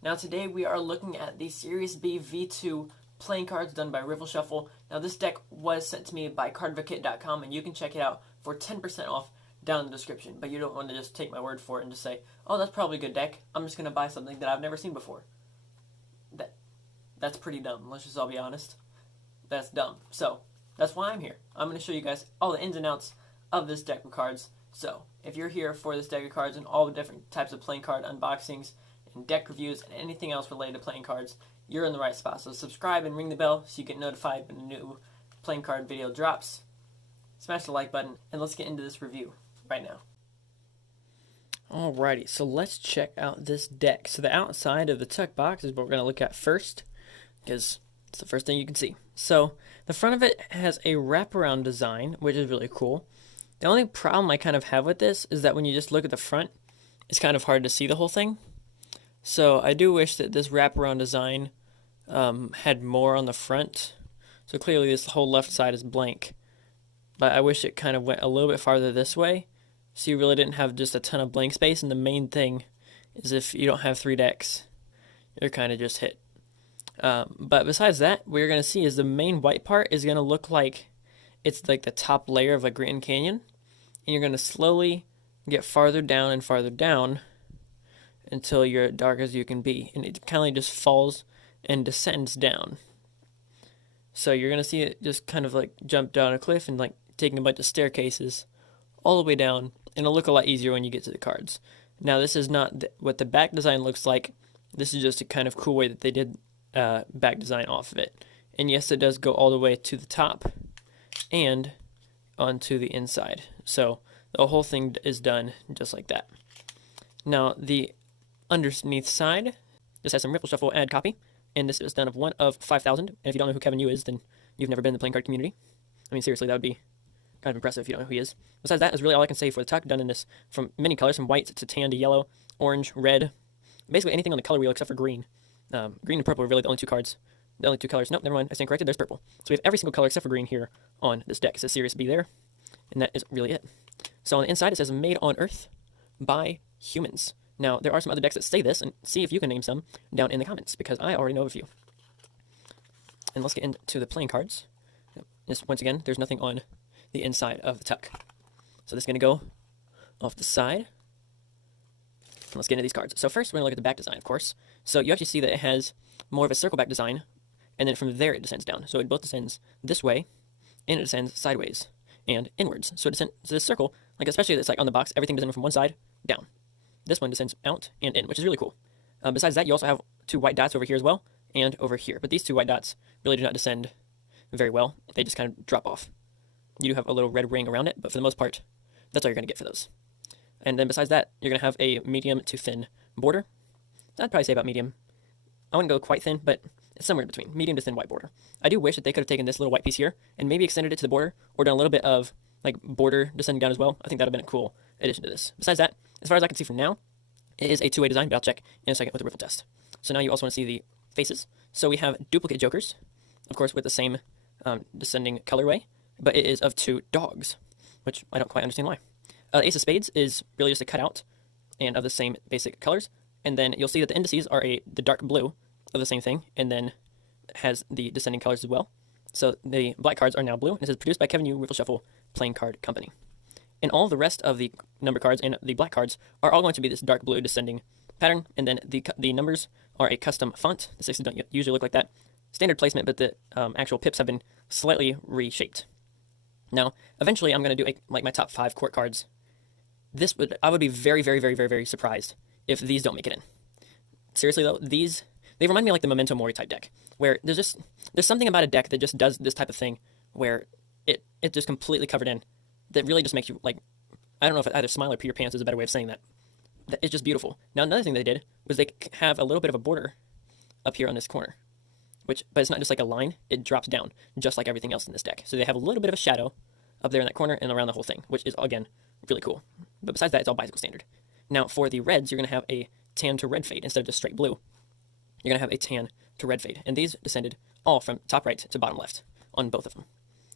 Now today we are looking at the Series B V2 playing cards done by Riffle Shuffle. Now this deck was sent to me by cardperfectmagician, and you can check it out for 10% off down in the description. But you don't want to just take my word for it and just say, oh, that's probably a good deck. I'm just going to buy something that I've never seen before. That's pretty dumb. Let's just all be honest. That's dumb. So that's why I'm here. I'm going to show you guys all the ins and outs of this deck of cards. So if you're here for this deck of cards and all the different types of playing card unboxings and deck reviews and anything else related to playing cards, you're in the right spot. So subscribe and ring the bell so you get notified when a new playing card video drops. Smash the like button, and let's get into this review right now. Alrighty, so let's check out this deck. So the outside of the tuck box is what we're going to look at first, because it's the first thing you can see. So the front of it has a wraparound design, which is really cool. The only problem I kind of have with this is that when you just look at the front, it's kind of hard to see the whole thing. So I do wish that this wraparound design had more on the front. So clearly this whole left side is blank. But I wish it kind of went a little bit farther this way, so you really didn't have just a ton of blank space. And the main thing is if you don't have 3 decks, you're kind of just hit. But besides that, what you're going to see is the main white part is going to look like it's like the top layer of a Grand Canyon. And you're going to slowly get farther down and farther down until you're as dark as you can be. And it kind of just falls and descends down. So you're going to see it just kind of like jump down a cliff and like taking a bunch of staircases all the way down. And it'll look a lot easier when you get to the cards. Now this is not what the back design looks like. This is just a kind of cool way that they did back design off of it. And yes, it does go all the way to the top and onto the inside. So the whole thing is done just like that. Now the underneath side, this has some Riffle Shuffle ad copy. And this is done of 1 of 5,000. And if you don't know who Kevin Yu is, then you've never been in the playing card community. I mean, seriously, that would be kind of impressive if you don't know who he is. Besides that is really all I can say for the tuck, done in this from many colors, from white to tan to yellow, orange, red, basically anything on the color wheel except for green. Green and purple are really the only 2 cards. The only 2 colors. Nope, never mind. I stand corrected. There's purple. So we have every single color except for green here on this deck. It says Sirius B there. And that is really it. So on the inside, it says made on Earth by humans. Now, there are some other decks that say this, and see if you can name some down in the comments, because I already know of a few. And let's get into the playing cards. Once again, there's nothing on the inside of the tuck. So this is going to go off the side. And let's get into these cards. So first, we're going to look at the back design, of course. So you actually see that it has more of a circle back design, and then from there it descends down. So it both descends this way, and it descends sideways and inwards. So it descends to this circle, like especially it's like on the box, everything descends from one side down. This one descends out and in, which is really cool. Besides that, you also have 2 white dots over here as well, and over here. But these 2 white dots really do not descend very well. They just kind of drop off. You do have a little red ring around it, but for the most part, that's all you're going to get for those. And then besides that, you're going to have a medium to thin border. I'd probably say about medium. I wouldn't go quite thin, but it's somewhere in between. Medium to thin white border. I do wish that they could have taken this little white piece here and maybe extended it to the border, or done a little bit of like border descending down as well. I think that would have been a cool addition to this. Besides that, as far as I can see from now, it is a 2-way design, but I'll check in a second with the riffle test. So now you also want to see the faces. So we have duplicate jokers, of course, with the same descending colorway, but it is of 2 dogs, which I don't quite understand why. Ace of Spades is really just a cutout and of the same basic colors. And then you'll see that the indices are the dark blue of the same thing, and then has the descending colors as well. So the black cards are now blue, and it says produced by Kevin Yu Riffle Shuffle Playing Card Company. And all the rest of the number cards and the black cards are all going to be this dark blue descending pattern, and then the numbers are a custom font. The 6s don't usually look like that. Standard placement, but the actual pips have been slightly reshaped. Now, eventually I'm going to do like my top 5 court cards. I would be very, very, very, very, very surprised if these don't make it in. Seriously though, they remind me of like the Memento Mori type deck, where there's something about a deck that just does this type of thing, where it's just completely covered in, that really just makes you like, I don't know if either smile or pee your pants is a better way of saying that. It's just beautiful. Now another thing they did was they have a little bit of a border up here on this corner, but it's not just like a line, it drops down, just like everything else in this deck. So they have a little bit of a shadow up there in that corner and around the whole thing, which is, again, really cool. But besides that, it's all bicycle standard. Now for the reds, you're going to have a tan to red fade instead of just straight blue. You're going to have a tan to red fade, and these descended all from top right to bottom left on both of them.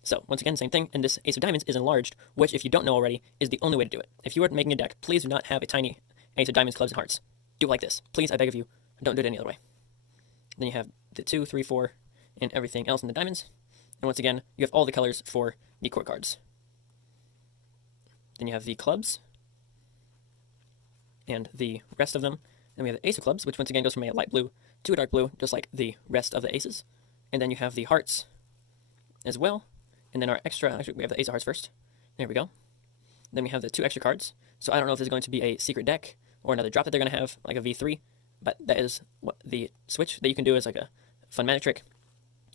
So once again, same thing, and this Ace of Diamonds is enlarged, which if you don't know already, is the only way to do it. If you are making a deck, please do not have a tiny Ace of Diamonds, Clubs, and Hearts. Do it like this. Please, I beg of you. Don't do it any other way. Then you have the 2, 3, 4, and everything else in the diamonds. And once again, you have all the colors for the core cards. Then you have the clubs and the rest of them. Then we have the ace of clubs, which once again goes from a light blue to a dark blue, just like the rest of the aces. And then you have the hearts as well. And then our extra, actually we have the ace of hearts first. There we go. Then we have the 2 extra cards. So I don't know if this is going to be a secret deck or another drop that they're going to have, like a V3. But that is what the switch that you can do as like a fun magic trick.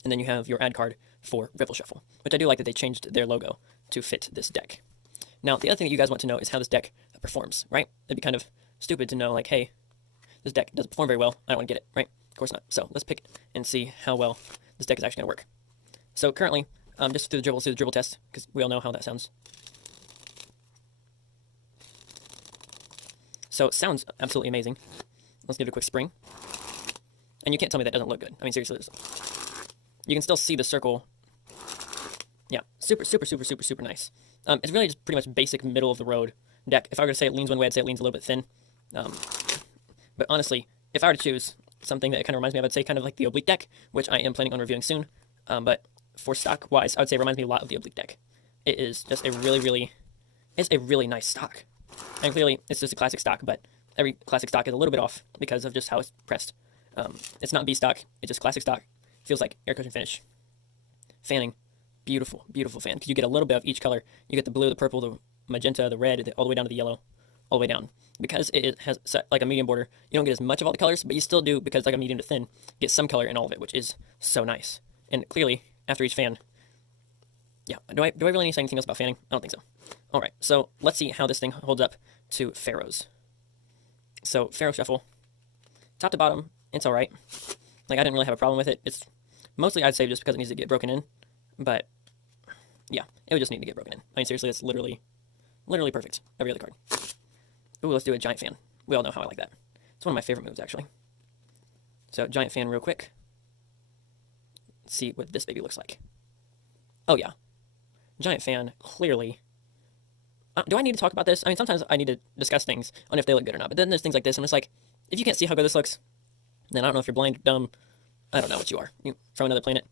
And then you have your add card for Riffle Shuffle, which I do like that they changed their logo to fit this deck. Now, the other thing that you guys want to know is how this deck performs, right? It'd be kind of stupid to know, like, hey, this deck doesn't perform very well. I don't want to get it, right? Of course not. So let's pick and see how well this deck is actually going to work. So currently, just through the dribble, let's do the dribble test, because we all know how that sounds. So it sounds absolutely amazing. Let's give it a quick spring. And you can't tell me that doesn't look good. I mean, seriously, you can still see the circle. Yeah, super, super, super, super, super nice. It's really just pretty much basic middle of the road deck. If I were to say it leans one way, I'd say it leans a little bit thin. But honestly, if I were to choose something that kind of reminds me of, I'd say kind of like the oblique deck, which I am planning on reviewing soon. But for stock wise, I would say it reminds me a lot of the oblique deck. It is just a it's a really nice stock. And clearly, it's just a classic stock, but every classic stock is a little bit off because of just how it's pressed. It's not B stock, it's just classic stock. Feels like air cushion finish. Fanning, beautiful, beautiful fan. Because you get a little bit of each color. You get the blue, the purple, the magenta, the red, all the way down to the yellow, all the way down. Because it has like a medium border, you don't get as much of all the colors, but you still do, because like a medium to thin, get some color in all of it, which is so nice. And clearly, after each fan, yeah. Do I really need to say anything else about fanning? I don't think so. All right, so let's see how this thing holds up to Pharaohs. So Pharaoh Shuffle, top to bottom, it's all right. Like I didn't really have a problem with it. It's mostly I'd say just because it needs to get broken in, but yeah, it would just need to get broken in. I mean seriously, it's literally perfect. Every other card. Ooh, let's do a giant fan. We all know how I like that. It's one of my favorite moves actually. So giant fan real quick. Let's see what this baby looks like. Oh yeah, giant fan clearly. Do I need to talk about this? I mean, sometimes I need to discuss things on if they look good or not. But then there's things like this, and it's like, if you can't see how good this looks, then I don't know if you're blind or dumb. I don't know what you are. You're from another planet,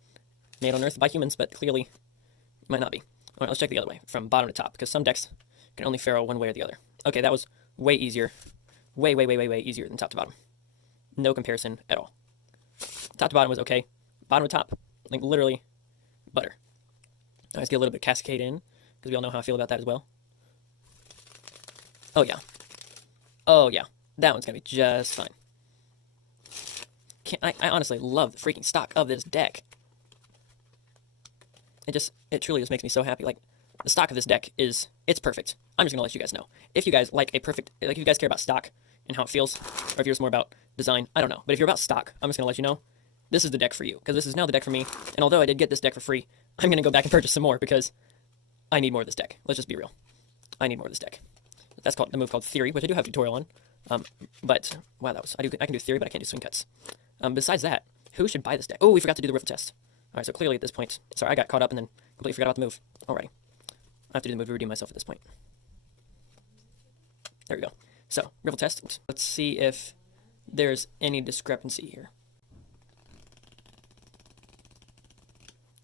made on Earth by humans, but clearly you might not be. All right, let's check the other way, from bottom to top, because some decks can only Pharaoh one way or the other. Okay, that was way easier. Way easier than top to bottom. No comparison at all. Top to bottom was okay. Bottom to top, like literally butter. Now let's get a little bit of Cascade in, because we all know how I feel about that as well. Oh yeah. Oh yeah. That one's gonna be just fine. I honestly love the freaking stock of this deck. It truly just makes me so happy. Like, the stock of this deck it's perfect. I'm just gonna let you guys know. If you guys like if you guys care about stock and how it feels, or if you're just more about design, I don't know. But if you're about stock, I'm just gonna let you know, this is the deck for you. Because this is now the deck for me. And although I did get this deck for free, I'm gonna go back and purchase some more because I need more of this deck. Let's just be real. I need more of this deck. That's called the move called Theory, which I do have a tutorial on. But wow, I can do Theory, but I can't do swing cuts. Besides that, who should buy this deck? Oh, we forgot to do the Riffle test. All right, so clearly at this point, sorry, I got caught up and then completely forgot about the move. Alrighty, I have to do the move to redeem myself at this point. There we go. So Riffle test. Let's see if there's any discrepancy here.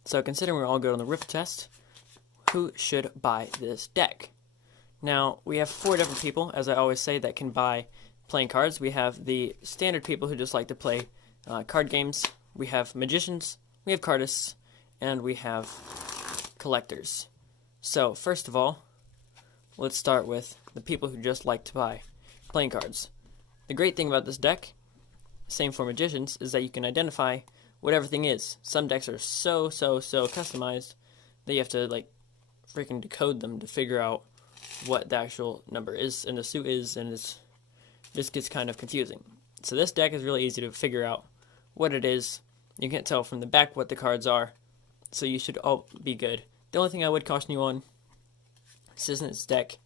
So considering we're all good on the Riffle test, who should buy this deck? Now, we have 4 different people, as I always say, that can buy playing cards. We have the standard people who just like to play card games. We have magicians, we have cardists, and we have collectors. So, first of all, let's start with the people who just like to buy playing cards. The great thing about this deck, same for magicians, is that you can identify what everything is. Some decks are so customized that you have to, like, freaking decode them to figure out what the actual number is and the suit is, and it just gets kind of confusing. So this deck is really easy to figure out what it is. You can't tell from the back what the cards are, so you should all be good. The only thing I would caution you on, since this deck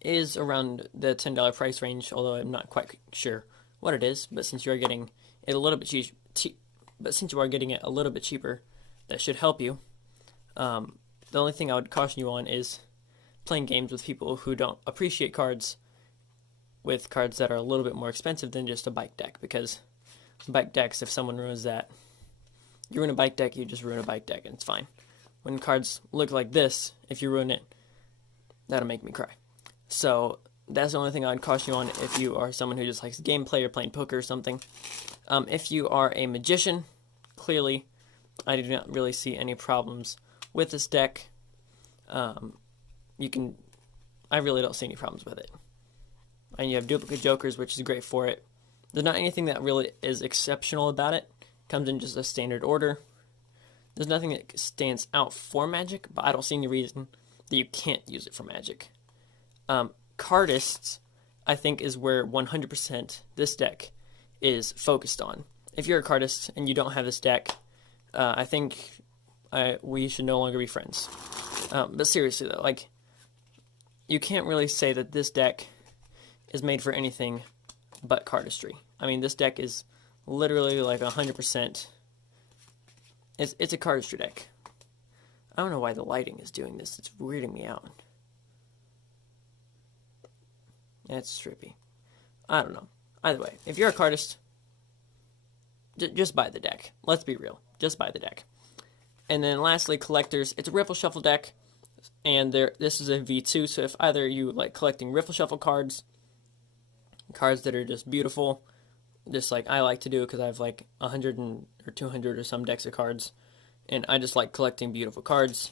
is around the $10 price range, although I'm not quite sure what it is, but since you are getting it a little bit cheaper, that should help you. The only thing I would caution you on is playing games with people who don't appreciate cards with cards that are a little bit more expensive than just a bike deck, because bike decks if someone ruins that. You ruin a bike deck, you just ruin a bike deck, and it's fine. When cards look like this, if you ruin it, that'll make me cry. So that's the only thing I'd caution you on if you are someone who just likes gameplay or playing poker or something. If you are a magician, clearly, I do not really see any problems with this deck. I really don't see any problems with it. And you have duplicate jokers, which is great for it. There's not anything that really is exceptional about it. It comes in just a standard order. There's nothing that stands out for Magic, but I don't see any reason that you can't use it for Magic. Cardists, I think, is where 100% this deck is focused on. If you're a cardist and you don't have this deck, I think we should no longer be friends. But seriously, though, like, you can't really say that this deck is made for anything but cardistry. I mean, this deck is literally like 100%. It's a cardistry deck. I don't know why the lighting is doing this. It's weirding me out. It's trippy. I don't know. Either way, if you're a cardist, just buy the deck. Let's be real. Just buy the deck. And then lastly, collectors. It's a Riffle Shuffle deck, and this is a V2, so if either you like collecting Riffle Shuffle cards that are just beautiful, just like I like to do because I have like 100 or 200 or some decks of cards, and I just like collecting beautiful cards.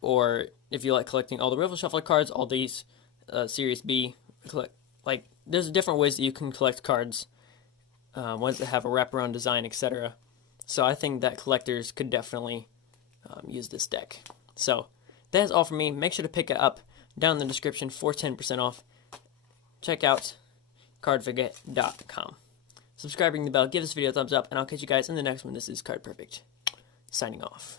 Or if you like collecting all the Riffle Shuffle cards, all these Series B, there's different ways that you can collect cards, ones that have a wraparound design, etc. So I think that collectors could definitely use this deck. So that is all from me. Make sure to pick it up down in the description for 10% off. Check out cardperfect.com. Subscribe, ring the bell, give this video a thumbs up, and I'll catch you guys in the next one. This is Card Perfect, signing off.